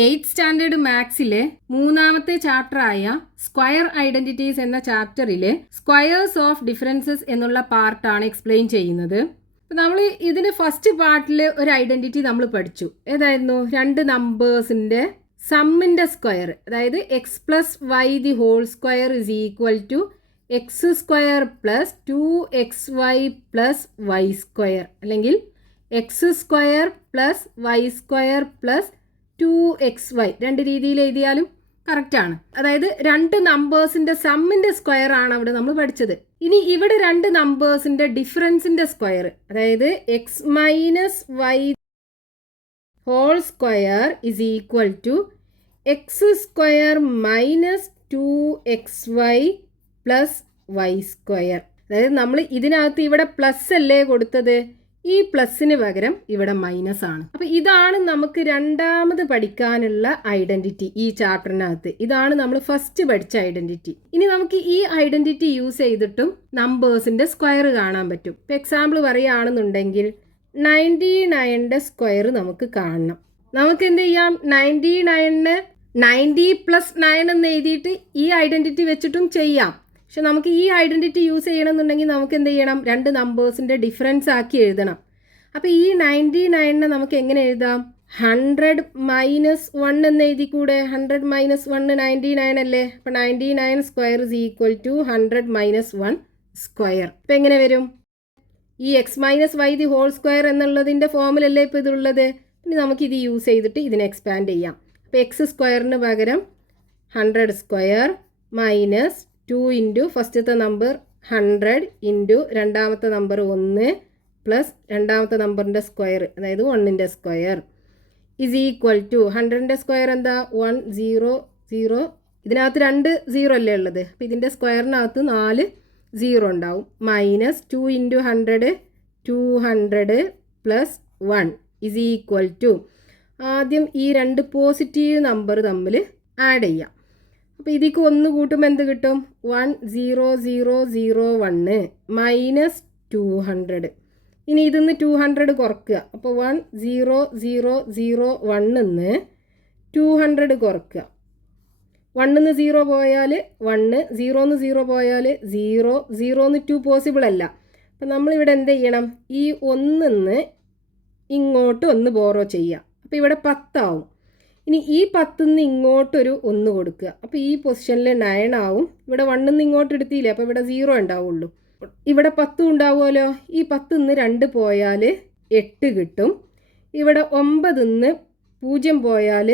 Eighth standard മാത്സിലെ മൂന്നാമത്തെ ചാപ്റ്ററായ square identities എന്ന ചാപ്റ്ററിലെ squares of differences എന്നുള്ള പാർട്ടാണ് എക്സ്പ്ലെയിൻ ചെയ്യുന്നത്. നമ്മൾ ഇതിന് ഫസ്റ്റ് പാർട്ടിൽ ഒരു ഐഡന്റിറ്റി നമ്മൾ പഠിച്ചു. ഏതായിരുന്നു? രണ്ട് നമ്പേഴ്സിന്റെ സമ്മിന്റെ സ്ക്വയർ, അതായത് X plus Y the whole square is equal to X square plus 2xy plus Y square, അല്ലെങ്കിൽ X square plus Y square plus 2xy. രണ്ട് രീതിയിൽ എഴുതിയാലും കറക്റ്റാണ്. അതായത് രണ്ട് നമ്പേഴ്സിന്റെ സമ്മിന്റെ സ്ക്വയർ ആണ് അവിടെ നമ്മൾ പഠിച്ചത്. ഇനി ഇവിടെ രണ്ട് നമ്പേഴ്സിന്റെ ഡിഫറൻസിന്റെ സ്ക്വയർ, അതായത് X minus Y whole square is equal to X square minus 2xy plus Y square. അതായത് നമ്മൾ ഇതിനകത്ത് ഇവിടെ പ്ലസ് അല്ലേ കൊടുത്തത്, ഈ പ്ലസിന് പകരം ഇവിടെ മൈനസ് ആണ്. അപ്പൊ ഇതാണ് നമുക്ക് രണ്ടാമത് പഠിക്കാനുള്ള ഐഡന്റിറ്റി ഈ ചാപ്റ്ററിനകത്ത്. ഇതാണ് നമ്മൾ ഫസ്റ്റ് പഠിച്ച ഐഡന്റിറ്റി. ഇനി നമുക്ക് ഈ ഐഡന്റിറ്റി യൂസ് ചെയ്തിട്ടും നമ്പേഴ്സിന്റെ സ്ക്വയർ കാണാൻ പറ്റും. ഇപ്പൊ എക്സാമ്പിൾ പറയുകയാണെന്നുണ്ടെങ്കിൽ 99ന്റെ സ്ക്വയർ നമുക്ക് കാണണം. നമുക്ക് എന്ത് ചെയ്യാം? 99ന് 90 പ്ലസ് 9 എന്ന് എഴുതിയിട്ട് ഈ ഐഡന്റിറ്റി വെച്ചിട്ടും ചെയ്യാം. പക്ഷെ നമുക്ക് ഈ ഐഡന്റിറ്റി യൂസ് ചെയ്യണമെന്നുണ്ടെങ്കിൽ നമുക്ക് എന്ത് ചെയ്യണം? രണ്ട് നമ്പേഴ്സിന്റെ ഡിഫറൻസ് ആക്കി എഴുതണം. അപ്പോൾ ഈ 99നെ നമുക്ക് എങ്ങനെ എഴുതാം? 100 മൈനസ് 1 എന്ന് എഴുതിക്കൂടെ? 100 മൈനസ് 1 99 അല്ലേ? അപ്പോൾ 99 square is equal to 100 minus 1 square. ഇപ്പം എങ്ങനെ വരും? ഈ X minus Y the whole square എന്നുള്ളതിൻ്റെ ഫോമിലല്ലേ ഇപ്പോൾ ഇതുള്ളത്. ഇനി നമുക്കിത് യൂസ് ചെയ്തിട്ട് ഇതിനെ എക്സ്പാൻഡ് ചെയ്യാം. അപ്പോൾ എക്സ് സ്ക്വയറിന് പകരം 100 സ്ക്വയർ മൈനസ് 2 ഇൻറ്റു ഫസ്റ്റത്തെ നമ്പർ 100 ഇൻറ്റു രണ്ടാമത്തെ നമ്പർ 1 പ്ലസ് രണ്ടാമത്തെ നമ്പറിൻ്റെ സ്ക്വയർ, അതായത് 1ൻ്റെ സ്ക്വയർ ഇസ് ഈക്വൽ ടു 100ൻ്റെ സ്ക്വയർ എന്താ? 100. ഇതിനകത്ത് 2 0 അല്ലേ ഉള്ളത്. അപ്പോൾ ഇതിൻ്റെ സ്ക്വയറിനകത്ത് 4 0 ഉണ്ടാവും. Minus 2 into 100 200 plus 1 is equal to, ആദ്യം ഈ രണ്ട് പോസിറ്റീവ് നമ്പർ തമ്മിൽ ആഡ് ചെയ്യാം. അപ്പോൾ ഇതിക്ക് 1 കൂട്ടുമ്പോൾ എന്ത് കിട്ടും? 10001 മൈനസ് 200. ഇനി ഇതിന്ന് 200 കുറക്കുക. അപ്പോൾ 10001 നിന്ന് 200 കുറക്കുക. 1 0 പോയാൽ 1, 0 0 പോയാൽ 0, 0 2 പോസിബിൾ അല്ല. അപ്പം നമ്മളിവിടെ എന്ത് ചെയ്യണം? ഈ 1 ഇങ്ങോട്ട് 1 ബോറോ ചെയ്യുക. അപ്പോൾ ഇവിടെ 10 ആവും. ഇനി ഈ 10 ഇങ്ങോട്ടൊരു 1 കൊടുക്കുക. അപ്പോൾ ഈ പൊസിഷനിൽ 9 ആവും. ഇവിടെ 1 ഇങ്ങോട്ട് എടുത്തില്ലേ, അപ്പോൾ ഇവിടെ 0 ഉണ്ടാവുള്ളൂ. ഇവിടെ 10 ഉണ്ടാവുമല്ലോ. ഈ 10 2 പോയാൽ 8 കിട്ടും. ഇവിടെ 9 0 പോയാൽ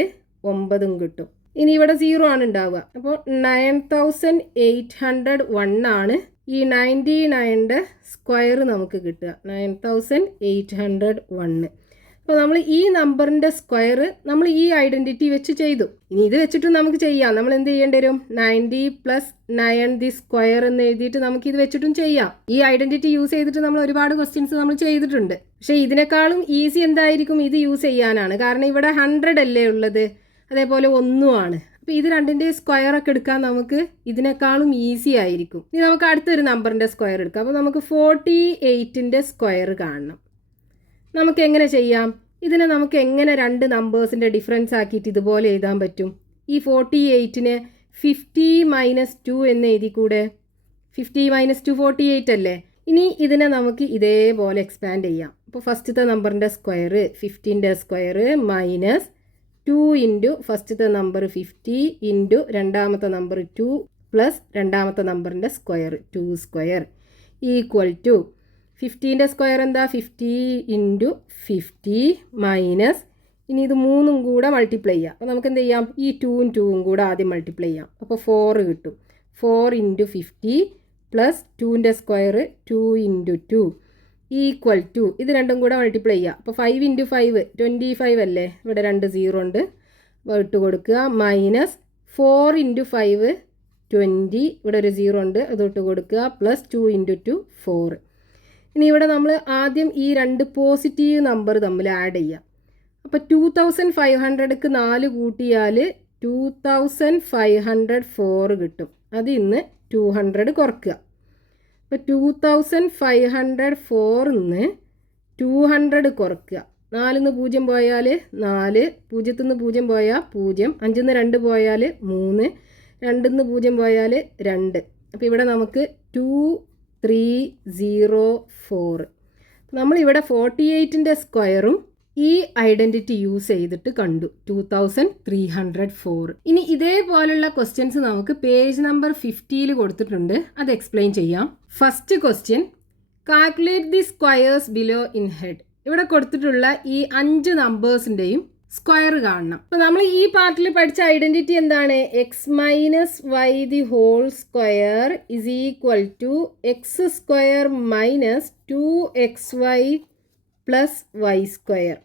9 കിട്ടും. ഇനി ഇവിടെ 0 ആണ് ഉണ്ടാവുക. അപ്പോൾ 9801 ആണ് ഈ 99ൻ്റെ സ്ക്വയർ നമുക്ക് കിട്ടുക. 9801. അപ്പോൾ നമ്മൾ ഈ നമ്പറിൻ്റെ സ്ക്വയർ നമ്മൾ ഈ ഐഡൻറ്റിറ്റി വെച്ച് ചെയ്തു. ഇനി ഇത് വെച്ചിട്ട് നമുക്ക് ചെയ്യാം. നമ്മൾ എന്ത് ചെയ്യേണ്ടി വരും? 90 പ്ലസ് 9 ദി സ്ക്വയർ എന്ന് എഴുതിയിട്ട് നമുക്ക് ഇത് വെച്ചിട്ടും ചെയ്യാം. ഈ ഐഡൻറ്റിറ്റി യൂസ് ചെയ്തിട്ട് നമ്മൾ ഒരുപാട് ക്വസ്റ്റ്യൻസ് നമ്മൾ ചെയ്തിട്ടുണ്ട്. പക്ഷേ ഇതിനേക്കാളും ഈസി എന്തായിരിക്കും? ഇത് യൂസ് ചെയ്യാനാണ്. കാരണം ഇവിടെ 100 അല്ലേ ഉള്ളത്, അതേപോലെ 1 ആണ്. അപ്പോൾ ഇത് രണ്ടിൻ്റെ സ്ക്വയർ ഒക്കെ എടുക്കാൻ നമുക്ക് ഇതിനേക്കാളും ഈസി ആയിരിക്കും. ഇനി നമുക്ക് അടുത്തൊരു നമ്പറിൻ്റെ സ്ക്വയർ എടുക്കാം. അപ്പോൾ നമുക്ക് 48ൻ്റെ സ്ക്വയർ കാണണം. നമുക്ക് എങ്ങനെ ചെയ്യാം? ഇതിനെ നമുക്ക് എങ്ങനെ രണ്ട് നമ്പേഴ്സിൻ്റെ ഡിഫറൻസ് ആക്കിയിട്ട് ഇതുപോലെ എഴുതാൻ പറ്റും? ഈ 48ന് 50 മൈനസ് 2 എന്ന് എഴുതിക്കൂടെ? 50 മൈനസ് 2 48 അല്ലേ? ഇനി ഇതിനെ നമുക്ക് ഇതേപോലെ എക്സ്പാൻഡ് ചെയ്യാം. അപ്പോൾ ഫസ്റ്റത്തെ നമ്പറിൻ്റെ സ്ക്വയർ 15ൻ്റെ സ്ക്വയർ മൈനസ് 2 ഇൻറ്റു ഫസ്റ്റത്തെ നമ്പർ 50 ഇൻറ്റു രണ്ടാമത്തെ നമ്പർ 2 പ്ലസ് രണ്ടാമത്തെ നമ്പറിൻ്റെ സ്ക്വയർ 2 സ്ക്വയർ ഈക്വൽ ടു 50ൻ്റെ സ്ക്വയർ എന്താ? 50 ഇൻറ്റു 50 മൈനസ്, ഇനി ഇത് 3 കൂടെ മൾട്ടിപ്ലൈ ചെയ്യാം. അപ്പോൾ നമുക്ക് എന്ത് ചെയ്യാം? ഈ 2ഉം 2ഉം കൂടെ ആദ്യം മൾട്ടിപ്ലൈ ചെയ്യാം. അപ്പോൾ 4 കിട്ടും. 4 ഇൻറ്റു 50 പ്ലസ് 2ൻ്റെ സ്ക്വയർ 2 ഇൻറ്റു 2 ഈക്വൽ ടു, ഇത് രണ്ടും കൂടെ മൾട്ടിപ്ലൈ ചെയ്യുക. അപ്പോൾ 5 ഇൻറ്റു 5 25 അല്ലേ? ഇവിടെ 2 0 ഉണ്ട്, ഇട്ട് കൊടുക്കുക. മൈനസ് 4 ഇൻറ്റു 5 20, ഇവിടെ ഒരു 0 ഉണ്ട്, അതിട്ട് കൊടുക്കുക. Plus 2 into 2 4. ഇനി ഇവിടെ നമ്മൾ ആദ്യം ഈ രണ്ട് പോസിറ്റീവ് നമ്പർ തമ്മിൽ ആഡ് ചെയ്യുക. അപ്പോൾ 2500ക്ക് 4 കൂട്ടിയാൽ 2504 കിട്ടും. അതിൽ നിന്ന് 200 കുറക്കുക. അപ്പോൾ 2504 200 കുറക്കുക. 4 0 പോയാൽ 4, 0 0 പോയാൽ 0, 5 2 പോയാൽ 3, 2 0 പോയാൽ 2. അപ്പോൾ ഇവിടെ നമുക്ക് 2 3 0 4. നമ്മളിവിടെ 48ൻ്റെ സ്ക്വയറും ഈ ഐഡൻറ്റിറ്റി യൂസ് ചെയ്തിട്ട് കണ്ടു 2304. ഇനി ഇതേപോലുള്ള ക്വസ്റ്റ്യൻസ് നമുക്ക് പേജ് നമ്പർ 50 കൊടുത്തിട്ടുണ്ട്. അത് എക്സ്പ്ലെയിൻ ചെയ്യാം. First question, calculate the squares below in head. ഇവിടെ കൊടുത്തിട്ടുള്ള ഈ 5 നമ്പേഴ്സിൻ്റെയും സ്ക്വയർ കാണണം. അപ്പോൾ നമ്മൾ ഈ പാർട്ടിൽ പഠിച്ച ഐഡൻറ്റിറ്റി എന്താണ്? X minus Y the whole square is equal to X square minus 2xy plus Y square.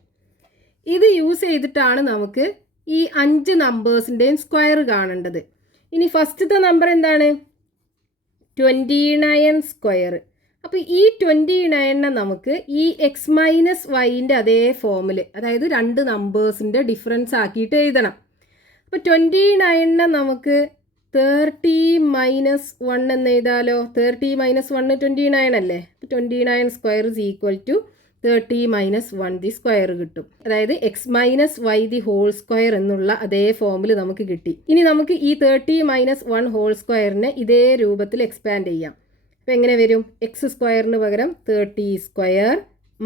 ഇത് യൂസ് ചെയ്തിട്ടാണ് നമുക്ക് ഈ 5 നമ്പേഴ്സിൻ്റെയും സ്ക്വയർ കാണേണ്ടത്. ഇനി ഫസ്റ്റത്തെ നമ്പർ എന്താണ്? 29 സ്ക്വയർ. അപ്പോൾ ഈ 29നെ നമുക്ക് ഈ എക്സ് മൈനസ് വൈൻ്റെ അതേ ഫോമിൽ, അതായത് 2 നമ്പേഴ്സിൻ്റെ ഡിഫറൻസ് ആക്കിയിട്ട് എഴുതണം. അപ്പോൾ 29നെ നമുക്ക് 30 മൈനസ് 1 എന്ന് എഴുതാലോ. 30 മൈനസ് 1 29 അല്ലേ. അപ്പോൾ 29 square is equal to 30 minus 1 the square കിട്ടും. അതായത് X minus Y the whole square എന്നുള്ള അതേ ഫോമിൽ നമുക്ക് കിട്ടി. ഇനി നമുക്ക് ഈ 30 മൈനസ് 1 ഹോൾ സ്ക്വയറിനെ ഇതേ രൂപത്തിൽ എക്സ്പാൻഡ് ചെയ്യാം. അപ്പോൾ എങ്ങനെ വരും? എക്സ് സ്ക്വയറിന് പകരം 30 സ്ക്വയർ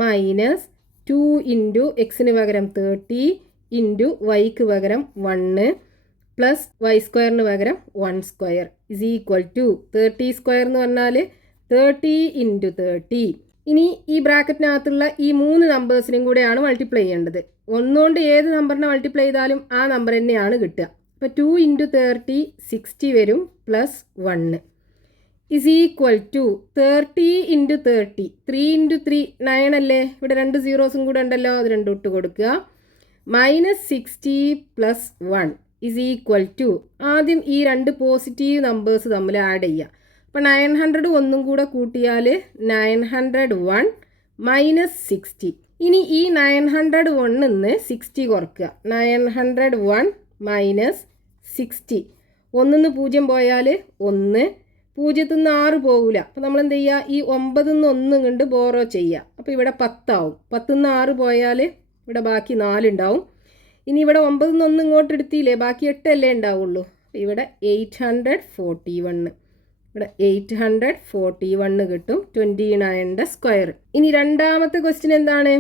മൈനസ് 2 ഇൻറ്റു എക്സിന് പകരം 30 ഇൻറ്റു വൈക്ക് പകരം 1 പ്ലസ് വൈ സ്ക്വയറിന് പകരം 1 square is equal to 30 square എന്ന് പറഞ്ഞാൽ 30 ഇൻറ്റു 30. ഇനി ഈ ബ്രാക്കറ്റിനകത്തുള്ള ഈ 3 നമ്പേഴ്സിനും കൂടെയാണ് മൾട്ടിപ്ലൈ ചെയ്യേണ്ടത്. ഒന്നുകൊണ്ട് ഏത് നമ്പറിനെ മൾട്ടിപ്ലൈ ചെയ്താലും ആ നമ്പർ തന്നെയാണ് കിട്ടുക. അപ്പോൾ 2 ഇൻറ്റു 30 60 വരും plus 1 is equal to 30 into 30 3 into 3 9 അല്ലേ. ഇവിടെ 2 സീറോസും കൂടെ ഉണ്ടല്ലോ, അത് 2 ഇട്ട് കൊടുക്കുക. Minus 60 plus 1 is equal to, ആദ്യം ഈ 2 പോസിറ്റീവ് നമ്പേഴ്സ് തമ്മിൽ ആഡ് ചെയ്യുക. അപ്പോൾ 900 ഒന്നും കൂടെ കൂട്ടിയാൽ 901 മൈനസ് 60. ഇനി ഈ 901 നിന്ന് 60 കുറക്കുക. 901 മൈനസ് 60. 1 0 പോയാൽ 1, 0 6 പോകില്ല. അപ്പോൾ നമ്മൾ എന്ത് ചെയ്യുക? ഈ 9 1 കൊണ്ട് ബോറോ ചെയ്യുക. അപ്പോൾ ഇവിടെ 10 ആവും. 10 6 പോയാൽ ഇവിടെ ബാക്കി 4 ഉണ്ടാവും. ഇനി ഇവിടെ 9 1 ഇങ്ങോട്ട് എടുത്തില്ലേ, ബാക്കി 8 അല്ലേ ഉണ്ടാവുള്ളൂ. ഇവിടെ 841. ഇവിടെ 841 കിട്ടും 29ൻ്റെ സ്ക്വയർ. ഇനി രണ്ടാമത്തെ ക്വസ്റ്റ്യൻ എന്താണ്?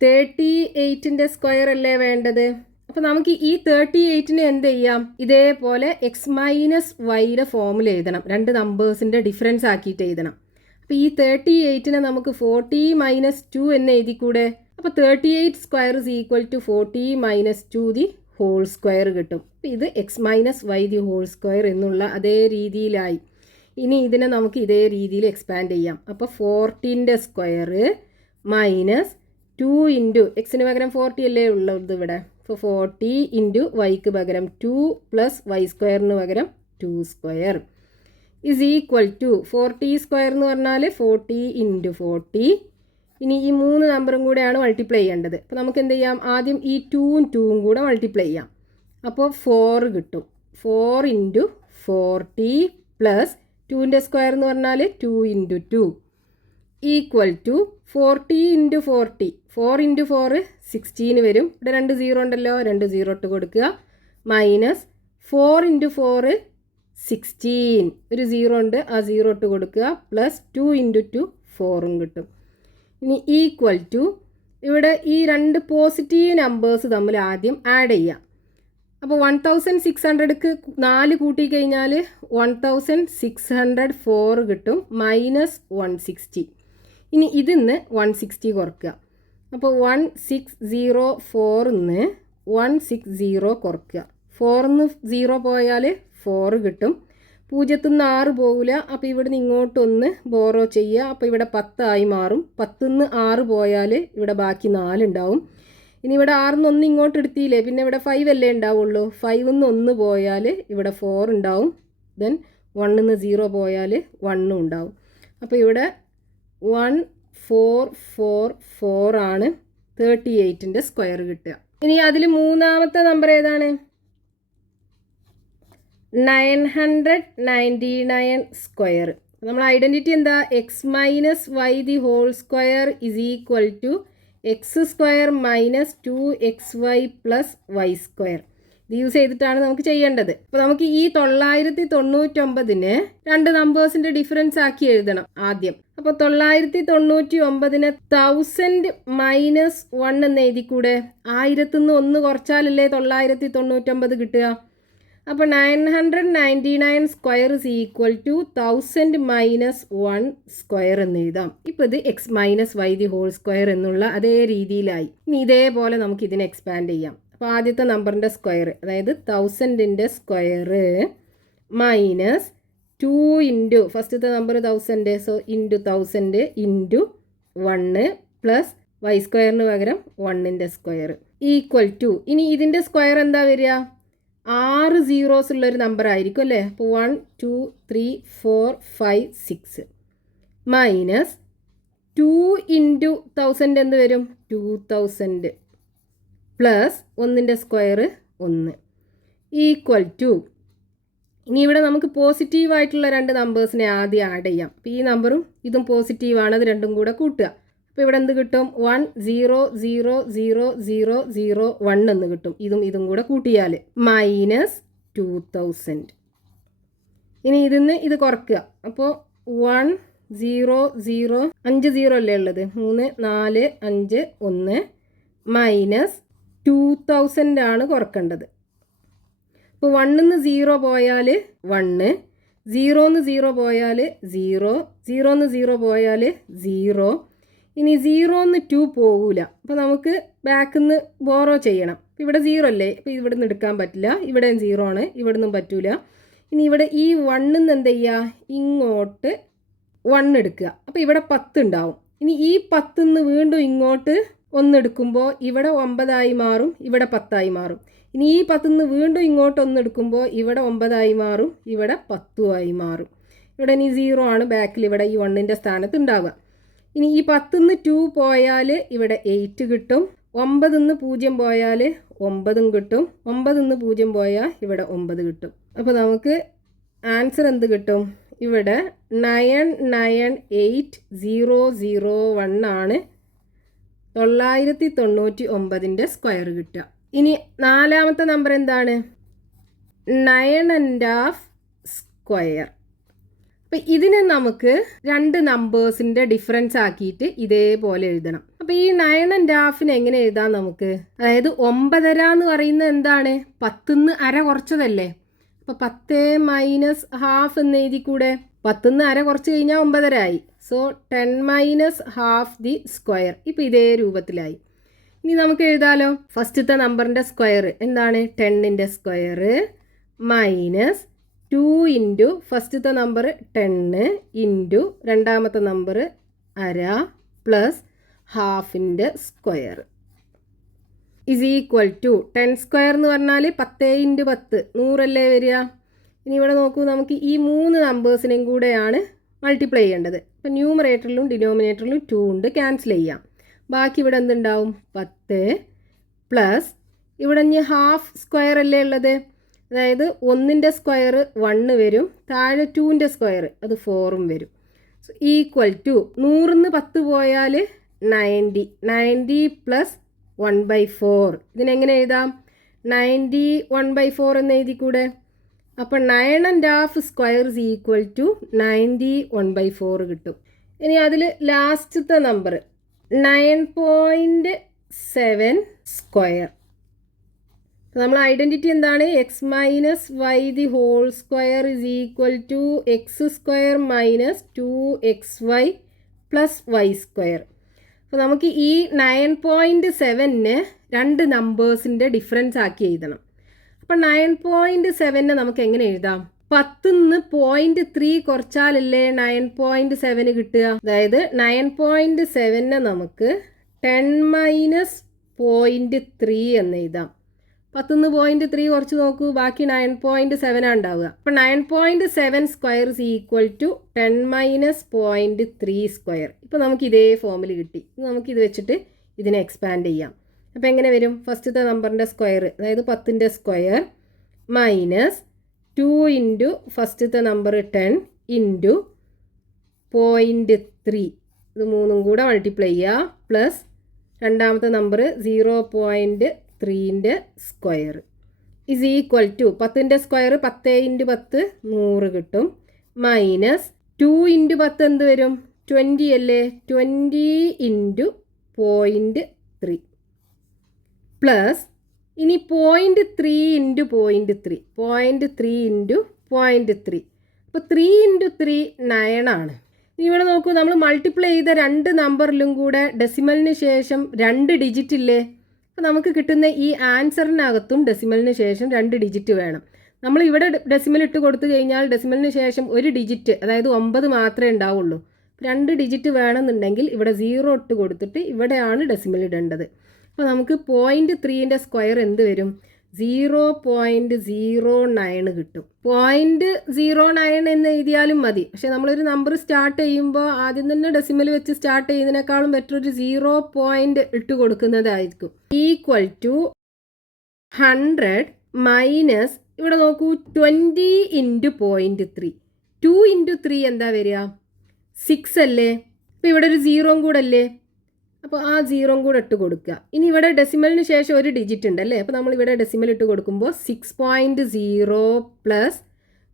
38ൻ്റെ സ്ക്വയർ അല്ലേ വേണ്ടത്. അപ്പോൾ നമുക്ക് ഈ 38നെ എന്ത് ചെയ്യാം? ഇതേപോലെ എക്സ് മൈനസ് വൈയുടെ ഫോമിൽ എഴുതണം. 2 നമ്പേഴ്സിൻ്റെ ഡിഫറൻസ് ആക്കിയിട്ട് എഴുതണം. അപ്പോൾ ഈ 38നെ നമുക്ക് 40 മൈനസ് 2 എന്ന് എഴുതിക്കൂടെ. അപ്പോൾ 38 square is equal to 40 minus 2 the whole square കിട്ടും. അപ്പോൾ ഇത് X minus Y the whole square എന്നുള്ള അതേ രീതിയിലായി. ഇനി ഇതിനെ നമുക്ക് ഇതേ രീതിയിൽ എക്സ്പാൻഡ് ചെയ്യാം. അപ്പോൾ 40ൻ്റെ സ്ക്വയർ മൈനസ് 2 ഇൻറ്റു എക്സിന് പകരം 40 അല്ലേ ഉള്ളത് ഇവിടെ. അപ്പോൾ 40 ഇൻറ്റു വൈക്ക് പകരം 2 പ്ലസ് വൈ സ്ക്വയറിന് പകരം 2 square is equal to 40 square എന്ന് പറഞ്ഞാൽ 40 ഇൻറ്റു 40. ഇനി ഈ 3 നമ്പറും കൂടെയാണ് മൾട്ടിപ്ലൈ ചെയ്യേണ്ടത്. അപ്പോൾ നമുക്ക് എന്ത് ചെയ്യാം? ആദ്യം ഈ 2ഉം 2ഉം കൂടെ മൾട്ടിപ്ലൈ ചെയ്യാം. അപ്പോൾ 4 കിട്ടും. 4 ഇൻറ്റു 40 പ്ലസ് 2ൻ്റെ സ്ക്വയർ എന്ന് പറഞ്ഞാൽ 2 into 2 equal to 40 into 40. 4 into 4 16 വരും. ഇവിടെ 2 0 ഉണ്ടല്ലോ, 2 0 ഇട്ട് കൊടുക്കുക. Minus 4 into 4 16. ഒരു 0 ഉണ്ട്, ആ 0 ഇട്ട് കൊടുക്കുക. പ്ലസ് 2 ഇൻറ്റു 2 4ഉം കിട്ടും. ഇനി ഈക്വൽ ടു, ഇവിടെ ഈ 2 പോസിറ്റീവ് നമ്പേഴ്സ് തമ്മിൽ ആദ്യം ആഡ് ചെയ്യാം. അപ്പോൾ 1600ക്ക് 4 കൂട്ടിക്കഴിഞ്ഞാൽ 1604 കിട്ടും മൈനസ് 160. ഇനി ഇതിന്ന് 160 കുറക്കുക. അപ്പോൾ 1604 160 കുറക്കുക. 4 0 പോയാൽ 4 കിട്ടും. 0 6 പോകില്ല. അപ്പോൾ ഇവിടുന്ന് ഇങ്ങോട്ടൊന്ന് ബോറോ ചെയ്യുക. അപ്പോൾ ഇവിടെ 10 ആയി മാറും. 10 6 പോയാൽ ഇവിടെ ബാക്കി 4 ഉണ്ടാവും. ഇനി ഇവിടെ 6 1 ഇങ്ങോട്ട് എടുത്തില്ലേ, പിന്നെ ഇവിടെ 5 അല്ലേ ഉണ്ടാവുള്ളൂ. 5 1 പോയാൽ ഇവിടെ 4 ഉണ്ടാവും. ദെൻ 1 0 പോയാൽ 1 ഉണ്ടാവും. അപ്പോൾ ഇവിടെ 1444 ആണ് 38ൻ്റെ സ്ക്വയർ കിട്ടുക. ഇനി അതിൽ മൂന്നാമത്തെ നമ്പർ ഏതാണ്? 999 സ്ക്വയർ. നമ്മൾ ഐഡൻറ്റിറ്റി എന്താ? X minus Y the whole square is equal to X square minus 2xy plus Y square. ഇത് യൂസ് ചെയ്തിട്ടാണ് നമുക്ക് ചെയ്യേണ്ടത്. അപ്പോൾ നമുക്ക് ഈ 999 രണ്ട് നമ്പേഴ്സിൻ്റെ ഡിഫറൻസ് ആക്കി എഴുതണം ആദ്യം. അപ്പോൾ 999 1000 മൈനസ് 1 എന്ന് എഴുതിക്കൂടെ? 1000 1 കുറച്ചാലല്ലേ 999 കിട്ടുക. അപ്പോൾ 999 square is equal to 1000 minus 1 square എന്ന് എഴുതാം. ഇപ്പോൾ ഇത് X minus Y the whole square എന്നുള്ള അതേ രീതിയിലായി. ഇനി ഇതേപോലെ നമുക്ക് ഇതിനെ എക്സ്പാൻഡ് ചെയ്യാം. അപ്പോൾ ആദ്യത്തെ നമ്പറിൻ്റെ സ്ക്വയർ, അതായത് 1000ൻ്റെ സ്ക്വയർ മൈനസ് 2 ഇൻറ്റു ഫസ്റ്റത്തെ number 1000, so into 1000 into 1 plus y സ്ക്വയറിന് പകരം 1ൻ്റെ സ്ക്വയർ ഈക്വൽ ടു, ഇനി ഇതിൻ്റെ സ്ക്വയർ എന്താ വരിക? 6 സീറോസ് ഉള്ളൊരു നമ്പർ ആയിരിക്കും അല്ലേ. അപ്പോൾ 1 2 3 4 5 6 മൈനസ് 2 ഇൻറ്റു 1000 എന്ത് വരും? 2000 പ്ലസ് 1ൻ്റെ സ്ക്വയർ 1 ഈക്വൽ ടു, ഇനി ഇവിടെ നമുക്ക് പോസിറ്റീവായിട്ടുള്ള രണ്ട് നമ്പേഴ്സിനെ ആദ്യം ആഡ് ചെയ്യാം. അപ്പോൾ ഈ നമ്പറും ഇതും പോസിറ്റീവാണ്, അത് രണ്ടും കൂടെ കൂട്ടുക. അപ്പോൾ ഇവിടെ എന്ത് കിട്ടും? 1 0 0 0 0 0 1 എന്ന് കിട്ടും. ഇതും കൂടെ കൂട്ടിയാൽ മൈനസ് 2000. ഇനി ഇതിന്ന് ഇത് കുറക്കുക. അപ്പോൾ 1 0 0 5 0 അല്ലേ ഉള്ളത്, 3 4 5 1 മൈനസ് 2000 ആണ് കുറക്കേണ്ടത്. അപ്പോൾ 1 0 പോയാൽ 1, 0 0 പോയാൽ 0, 0 0 പോയാൽ 0. ഇനി 0 2 പോകില്ല. അപ്പോൾ നമുക്ക് ബാക്കിൽ നിന്ന് ബോറോ ചെയ്യണം. ഇവിടെ 0 അല്ലേ, അപ്പോൾ ഇവിടെ നിന്ന് എടുക്കാൻ പറ്റില്ല. ഇവിടെയും 0 ആണ്, ഇവിടെ നിന്നും പറ്റില്ല. ഇനി ഇവിടെ ഈ 1 നിന്ന് എന്ത് ചെയ്യുക? ഇങ്ങോട്ട് 1 എടുക്കുക. അപ്പോൾ ഇവിടെ 10 ഉണ്ടാവും. ഇനി ഈ 10 നിന്ന് വീണ്ടും ഇങ്ങോട്ട് 1 എടുക്കുമ്പോൾ ഇവിടെ 9 മാറും, ഇവിടെ 10 മാറും. ഇനി ഈ 10 നിന്ന് വീണ്ടും ഇങ്ങോട്ട് 1 എടുക്കുമ്പോൾ ഇവിടെ 9 മാറും, ഇവിടെ 10 മാറും. ഇവിടെ ഇനി 0 ആണ് ബാക്കിൽ ഇവിടെ ഈ 1ൻ്റെ സ്ഥാനത്ത് ഉണ്ടാവുക. ഇനി ഈ 10 നിന്ന് 2 പോയാൽ ഇവിടെ 8 കിട്ടും. 9 നിന്ന് 0 പോയാൽ 9 കിട്ടും. 9 നിന്ന് 0 പോയാൽ ഇവിടെ 9 കിട്ടും. അപ്പോൾ നമുക്ക് ആൻസർ എന്ത് കിട്ടും? ഇവിടെ 998001 ആണ് 999ൻ്റെ സ്ക്വയർ കിട്ടുക. ഇനി നാലാമത്തെ നമ്പർ എന്താണ്? 9½ സ്ക്വയർ. അപ്പം ഇതിനെ നമുക്ക് രണ്ട് നമ്പേഴ്സിൻ്റെ ഡിഫറൻസ് ആക്കിയിട്ട് ഇതേപോലെ എഴുതണം. അപ്പോൾ ഈ 9½ എങ്ങനെ എഴുതാം നമുക്ക്? അതായത് 9½ എന്ന് പറയുന്നത് എന്താണ്? 10 1/2 കുറച്ചതല്ലേ. അപ്പോൾ 10 മൈനസ് ഹാഫ് എന്ന് എഴുതിക്കൂടെ? 10 1/2 കുറച്ച് കഴിഞ്ഞാൽ 9½ ആയി. So 10 minus half the square. ഇപ്പോൾ ഇതേ രൂപത്തിലായി. ഇനി നമുക്ക് എഴുതാലോ. ഫസ്റ്റത്തെ നമ്പറിൻ്റെ സ്ക്വയർ എന്താണ്? 10ൻ്റെ സ്ക്വയർ മൈനസ് 2 ഇൻറ്റു ഫസ്റ്റത്തെ നമ്പർ 10 ഇൻറ്റു രണ്ടാമത്തെ നമ്പർ 1/2 പ്ലസ് ഹാഫിൻ്റെ square is equal to 10 square എന്ന് പറഞ്ഞാൽ 10 ഇൻറ്റു 10 100 വരിക. ഇനി ഇവിടെ നോക്കൂ, നമുക്ക് ഈ 3 നമ്പേഴ്സിനെയും കൂടെയാണ് മൾട്ടിപ്ലൈ ചെയ്യേണ്ടത്. അപ്പോൾ ന്യൂമറേറ്ററിലും ഡിനോമിനേറ്ററിലും 2 ഉണ്ട്, ക്യാൻസൽ ചെയ്യാം. ബാക്കി ഇവിടെ എന്തുണ്ടാവും? 10 പ്ലസ് ഇവിടെ ഇനി ഹാഫ് സ്ക്വയർ അല്ലേ ഉള്ളത്, അതായത് 1ൻ്റെ സ്ക്വയർ 1 വരും, താഴെ 2ൻ്റെ സ്ക്വയർ അത് 4ഉം വരും. സോ ഈക്വൽ ടു 100 10 പോയാൽ 90 പ്ലസ് 1/4. ഇതിനെങ്ങനെ എഴുതാം? 90 1/4 എന്ന് എഴുതിക്കൂടെ? അപ്പോൾ 9½ സ്ക്വയർ ഇസ് ഈക്വൽ ടു 90 1/4 കിട്ടും. ഇനി അതിൽ ലാസ്റ്റത്തെ നമ്പർ 9.7 സ്ക്വയർ. നമ്മൾ ഐഡൻറ്റിറ്റി എന്താണ്? X minus Y the whole square is equal to X square minus 2xy plus Y square. അപ്പോൾ നമുക്ക് ഈ 9.7 രണ്ട് നമ്പേഴ്സിൻ്റെ ഡിഫറൻസ് ആക്കി എഴുതണം. അപ്പോൾ 9.7 നമുക്ക് എങ്ങനെ എഴുതാം? 10 നിന്ന് 0.3 കുറച്ചാലല്ലേ 9.7 കിട്ടുക. അതായത് 9.7 നമുക്ക് 10 മൈനസ് 0.3 എന്ന് എഴുതാം. 10 നിന്ന് 0.3 കുറച്ച് നോക്കൂ, ബാക്കി 9.7 ഉണ്ടാവുക. അപ്പോൾ 9.7 square is equal to 10 minus 0.3 square. ഇപ്പോൾ നമുക്ക് ഇതേ ഫോമിൽ കിട്ടി. നമുക്കിത് വെച്ചിട്ട് ഇതിനെ എക്സ്പാൻഡ് ചെയ്യാം. അപ്പോൾ എങ്ങനെ വരും? ഫസ്റ്റത്തെ നമ്പറിൻ്റെ സ്ക്വയർ, അതായത് 10ൻ്റെ സ്ക്വയർ മൈനസ് 2 ഇൻറ്റു ഫസ്റ്റത്തെ നമ്പർ 10 ഇൻറ്റു 0.3 ഇത് മൂന്നും കൂടെ മൾട്ടിപ്ലൈ ചെയ്യുക പ്ലസ് രണ്ടാമത്തെ നമ്പർ 0.3ൻ്റെ സ്ക്വയർ ഇസ് ഈക്വൽ ടു 10ൻ്റെ സ്ക്വയർ 10 × 10 100 കിട്ടും മൈനസ് 2 × 10 എന്ത് വരും 20 അല്ലേ 20 × 0.3 പ്ലസ് ഇനി 0.3 × 0.3 0.3 × 0.3 അപ്പോൾ 3 × 3 9 ആണ്. ഇവിടെ നോക്കൂ നമ്മൾ മൾട്ടിപ്ലൈ ചെയ്ത രണ്ട് നമ്പറിലും കൂടെ ഡെസിമലിന് ശേഷം 2 ഡിജിറ്റ് ഇല്ലേ അപ്പോൾ നമുക്ക് കിട്ടുന്ന ഈ ആൻസറിനകത്തും ഡെസിമലിന് ശേഷം 2 ഡിജിറ്റ് വേണം. നമ്മൾ ഇവിടെ ഡെസിമൽ ഇട്ട് കൊടുത്തു കഴിഞ്ഞാൽ ഡെസിമലിന് ശേഷം ഒരു ഡിജിറ്റ് അതായത് 9 മാത്രമേ ഉണ്ടാവുള്ളൂ. 2 ഡിജിറ്റ് വേണമെന്നുണ്ടെങ്കിൽ ഇവിടെ 0 ഇട്ട് കൊടുത്തിട്ട് ഇവിടെയാണ് ഡെസിമൽ ഇടേണ്ടത്. അപ്പോൾ നമുക്ക് 0.3ൻ്റെ സ്ക്വയർ എന്ത് വരും 0.09 കിട്ടും. 0.09 എന്ന് എഴുതിയാലും മതി. പക്ഷെ നമ്മളൊരു നമ്പർ സ്റ്റാർട്ട് ചെയ്യുമ്പോൾ ആദ്യം തന്നെ ഡെസിമൽ വെച്ച് സ്റ്റാർട്ട് ചെയ്യുന്നതിനേക്കാളും ബെറ്റർ ഒരു 0 പോയിന്റ് ഇട്ട് കൊടുക്കുന്നതായിരിക്കും. ഈക്വൽ ടു 100 മൈനസ് ഇവിടെ നോക്കൂ 20 × 0.3 2 × 3 എന്താ വരിക 6 അല്ലേ. അപ്പോൾ ഇവിടെ ഒരു 0 കൂടെ അല്ലേ അപ്പോൾ ആ 0 കൂടെ ഇട്ട് കൊടുക്കുക. ഇനി ഇവിടെ ഡെസിമലിന് ശേഷം ഒരു ഡിജിറ്റ് ഉണ്ട് അല്ലേ അപ്പോൾ നമ്മളിവിടെ ഡെസിമൽ ഇട്ട് കൊടുക്കുമ്പോൾ 6.0 പ്ലസ്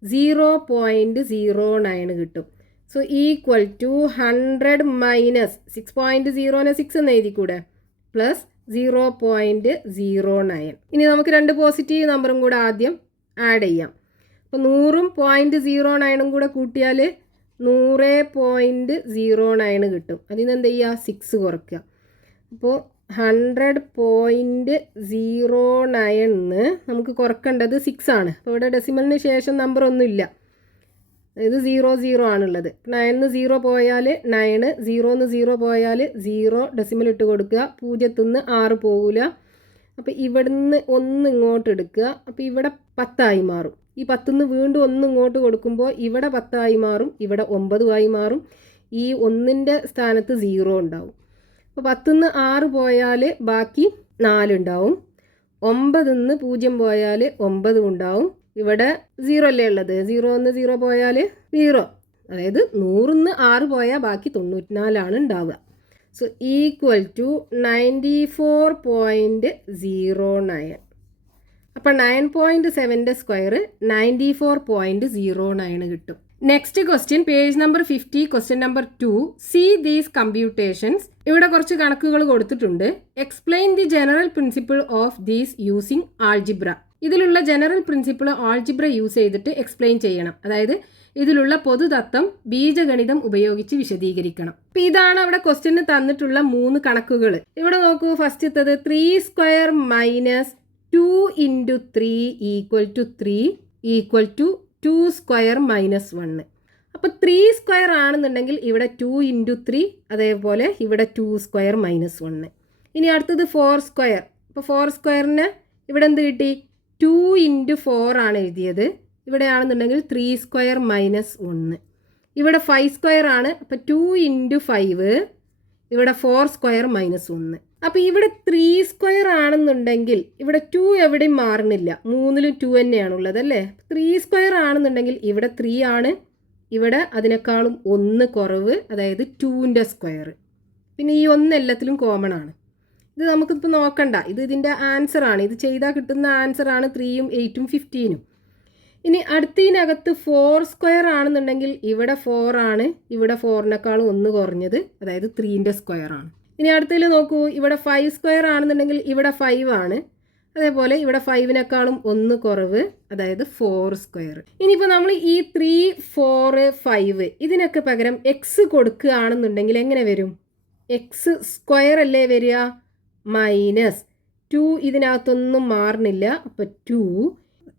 0.09 കിട്ടും. സോ ഈക്വൽ ടു 100 മൈനസ് 6.0നെ 6 എന്ന് എഴുതിക്കൂടെ പ്ലസ് 0.09. ഇനി നമുക്ക് രണ്ട് പോസിറ്റീവ് നമ്പറും കൂടെ ആദ്യം ആഡ് ചെയ്യാം. അപ്പോൾ 100ഉം 0.09ഉം കൂടെ കൂട്ടിയാൽ 100.09 കിട്ടും. അതിന് എന്ത് ചെയ്യുക 6 കുറയ്ക്കുക. അപ്പോൾ 100.09 നമുക്ക് കുറക്കേണ്ടത് 6 ആണ്. അപ്പോൾ ഇവിടെ ഡെസിമലിന് ശേഷം നമ്പർ ഒന്നുമില്ല, അതായത് 0 ആണുള്ളത്. 9 0 പോയാൽ 9, 0 0 പോയാൽ 0 ഡെസിമൽ ഇട്ട് കൊടുക്കുക. 0 6 പോകില്ല. അപ്പോൾ ഇവിടുന്ന് 1 ഇങ്ങോട്ട് എടുക്കുക. അപ്പോൾ ഇവിടെ 10 മാറും. ഈ 10 വീണ്ടും 1 ഇങ്ങോട്ട് കൊടുക്കുമ്പോൾ ഇവിടെ 10 മാറും, ഇവിടെ 9 മാറും. ഈ 1ൻ്റെ സ്ഥാനത്ത് 0 ഉണ്ടാവും. അപ്പോൾ 10 6 പോയാൽ ബാക്കി 4 ഉണ്ടാവും. 9 0 പോയാൽ 9 ഉണ്ടാവും. ഇവിടെ 0 അല്ലേ ഉള്ളത്, 0 0 പോയാൽ 0, അതായത് 100 6 പോയാൽ ബാക്കി 94 ഉണ്ടാവുക. So equal to 94.09. അപ്പോൾ 9.7ൻ്റെ സ്ക്വയർ 94.09 കിട്ടും. Next question page number 50 question number 2. See these computations. ഇവിടെ കുറച്ച് കണക്കുകൾ കൊടുത്തിട്ടുണ്ട്. Explain the general principle of these using algebra. ഇതിലുള്ള ജനറൽ പ്രിൻസിപ്പിൾ ആൾജിബ്ര യൂസ് ചെയ്തിട്ട് എക്സ്പ്ലെയിൻ ചെയ്യണം. അതായത് ഇതിലുള്ള പൊതുതത്വം ബീജഗണിതം ഉപയോഗിച്ച് വിശദീകരിക്കണം. അപ്പോൾ ഇതാണ് അവിടെ ക്വസ്റ്റ്യന് തന്നിട്ടുള്ള 3 കണക്കുകൾ. ഇവിടെ നോക്കൂ, ഫസ്റ്റത്തത് 3² minus 2 × 3 equal to 3 equal to 2² minus 1. അപ്പോൾ 3² ആണെന്നുണ്ടെങ്കിൽ ഇവിടെ 2 × 3, അതേപോലെ ഇവിടെ 2² മൈനസ് 1. ഇനി അടുത്തത് 4². അപ്പോൾ 4²ന് ഇവിടെ എന്ത് കിട്ടി 2 × 4 ആണ് എഴുതിയത്. ഇവിടെ ആണെന്നുണ്ടെങ്കിൽ 3² മൈനസ് 1. ഇവിടെ 5² ആണ്. അപ്പോൾ 2 × 5, ഇവിടെ 4² മൈനസ് 1. അപ്പോൾ ഇവിടെ 3² ആണെന്നുണ്ടെങ്കിൽ ഇവിടെ 2 എവിടെയും മാറുന്നില്ല, 3ലും 2 തന്നെയാണുള്ളത് അല്ലേ. 3² ആണെന്നുണ്ടെങ്കിൽ ഇവിടെ 3 ആണ്, ഇവിടെ അതിനേക്കാളും 1 കുറവ്, അതായത് 2ൻ്റെ സ്ക്വയർ. പിന്നെ ഈ 1 എല്ലാത്തിലും കോമൺ ആണ്. ഇത് നമുക്കിപ്പോൾ നോക്കണ്ട, ഇത് ഇതിൻ്റെ ആൻസർ ആണ്. ഇത് ചെയ്താൽ കിട്ടുന്ന ആൻസർ ആണ് 3ഉം 8ഉം 15ഉം. ഇനി അടുത്തതിനകത്ത് 4² ആണെന്നുണ്ടെങ്കിൽ ഇവിടെ 4 ആണ്, ഇവിടെ 4നേക്കാളും 1 കുറഞ്ഞത്, അതായത് 3ൻ്റെ സ്ക്വയർ ആണ്. ഇനി അടുത്തതിൽ നോക്കൂ, ഇവിടെ 5² ആണെന്നുണ്ടെങ്കിൽ ഇവിടെ 5 ആണ്, അതേപോലെ ഇവിടെ 5നേക്കാളും 1 കുറവ്, അതായത് 4². ഇനിയിപ്പോൾ നമ്മൾ ഈ 3, 4, 5 ഇതിനൊക്കെ പകരം എക്സ് കൊടുക്കുകയാണെന്നുണ്ടെങ്കിൽ എങ്ങനെ വരും? x² അല്ലേ വരിക, മൈനസ് 2 ഇതിനകത്തൊന്നും മാറുന്നില്ല. അപ്പോൾ 2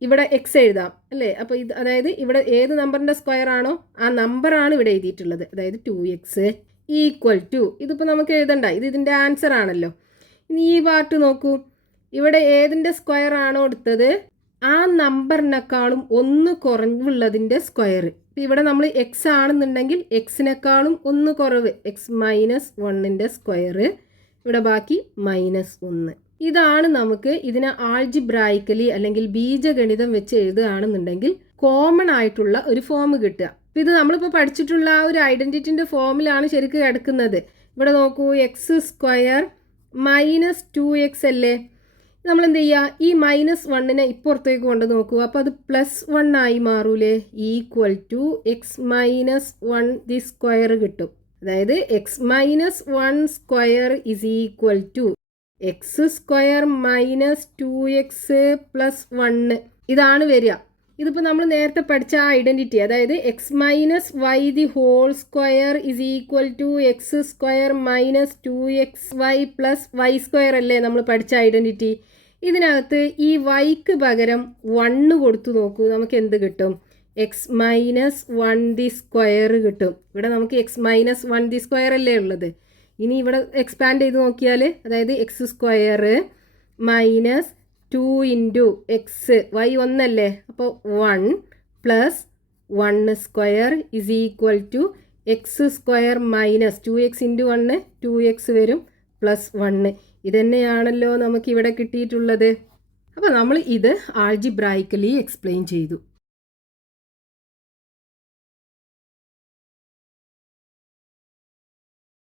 ഇവിടെ എക്സ് എഴുതാം അല്ലേ. അപ്പോൾ ഇത് അതായത് ഇവിടെ ഏത് നമ്പറിൻ്റെ സ്ക്വയർ ആണോ ആ നമ്പറാണ് ഇവിടെ എഴുതിയിട്ടുള്ളത്, അതായത് 2x ഈക്വൽ ടു, ഇതിപ്പോൾ നമുക്ക് എഴുതണ്ട, ഇത് ഇതിൻ്റെ ആൻസർ ആണല്ലോ. ഇനി ഈ പാർട്ട് നോക്കൂ, ഇവിടെ ഏതിൻ്റെ സ്ക്വയർ ആണോ എടുത്തത് ആ നമ്പറിനേക്കാളും 1 കുറവുള്ളതിൻ്റെ സ്ക്വയർ. ഇവിടെ നമ്മൾ എക്സ് ആണെന്നുണ്ടെങ്കിൽ എക്സിനേക്കാളും 1 കുറവ്, എക്സ് മൈനസ് 1ൻ്റെ സ്ക്വയർ, ഇവിടെ ബാക്കി -1. ഇതാണ് നമുക്ക് ഇതിനെ ആൾജിബ്രായിക്കലി അല്ലെങ്കിൽ ബീജഗണിതം വെച്ച് എഴുതുകയാണെന്നുണ്ടെങ്കിൽ കോമൺ ആയിട്ടുള്ള ഒരു ഫോം കിട്ടുക. ഇത് നമ്മളിപ്പോൾ പഠിച്ചിട്ടുള്ള ആ ഒരു ഐഡൻറ്റിറ്റിൻ്റെ ഫോമിലാണ് ശരിക്കും കിടക്കുന്നത്. ഇവിടെ നോക്കൂ, എക്സ് സ്ക്വയർ മൈനസ് 2x അല്ലേ. നമ്മൾ എന്ത് ചെയ്യുക, ഈ -1നെ ഇപ്പുറത്തേക്ക് കൊണ്ട് നോക്കൂ. അപ്പോൾ അത് +1 ആയി മാറൂലേ. Equal to x-1 the square കിട്ടും. അതായത് x-1 square is equal to X square -2x +1. ഇതാണ് വരിക. ഇതിപ്പോൾ നമ്മൾ നേരത്തെ പഠിച്ച ആ ഐഡൻറ്റിറ്റി, അതായത് x-y the whole square is equal to X square -2xy + y square അല്ലേ നമ്മൾ പഠിച്ച ഐഡൻറ്റിറ്റി. ഇതിനകത്ത് ഈ വൈക്ക് പകരം 1 കൊടുത്തു നോക്കൂ, നമുക്ക് എന്ത് കിട്ടും? x-1 ദി സ്ക്വയർ കിട്ടും. ഇവിടെ നമുക്ക് x-1 ദി സ്ക്വയർ അല്ലേ ഉള്ളത്. ഇനി ഇവിടെ എക്സ്പാൻഡ് ചെയ്ത് നോക്കിയാൽ, അതായത് x square -2 into x, y 1 അല്ലേ, അപ്പോൾ 1 + 1 square is equal to X square -2x into 1 2x വരും +1. ഇതന്നെയാണല്ലോ നമുക്കിവിടെ കിട്ടിയിട്ടുള്ളത്. അപ്പോൾ നമ്മൾ ഇത് ആൾജിബ്രായിക്കലി എക്സ്പ്ലെയിൻ ചെയ്തു.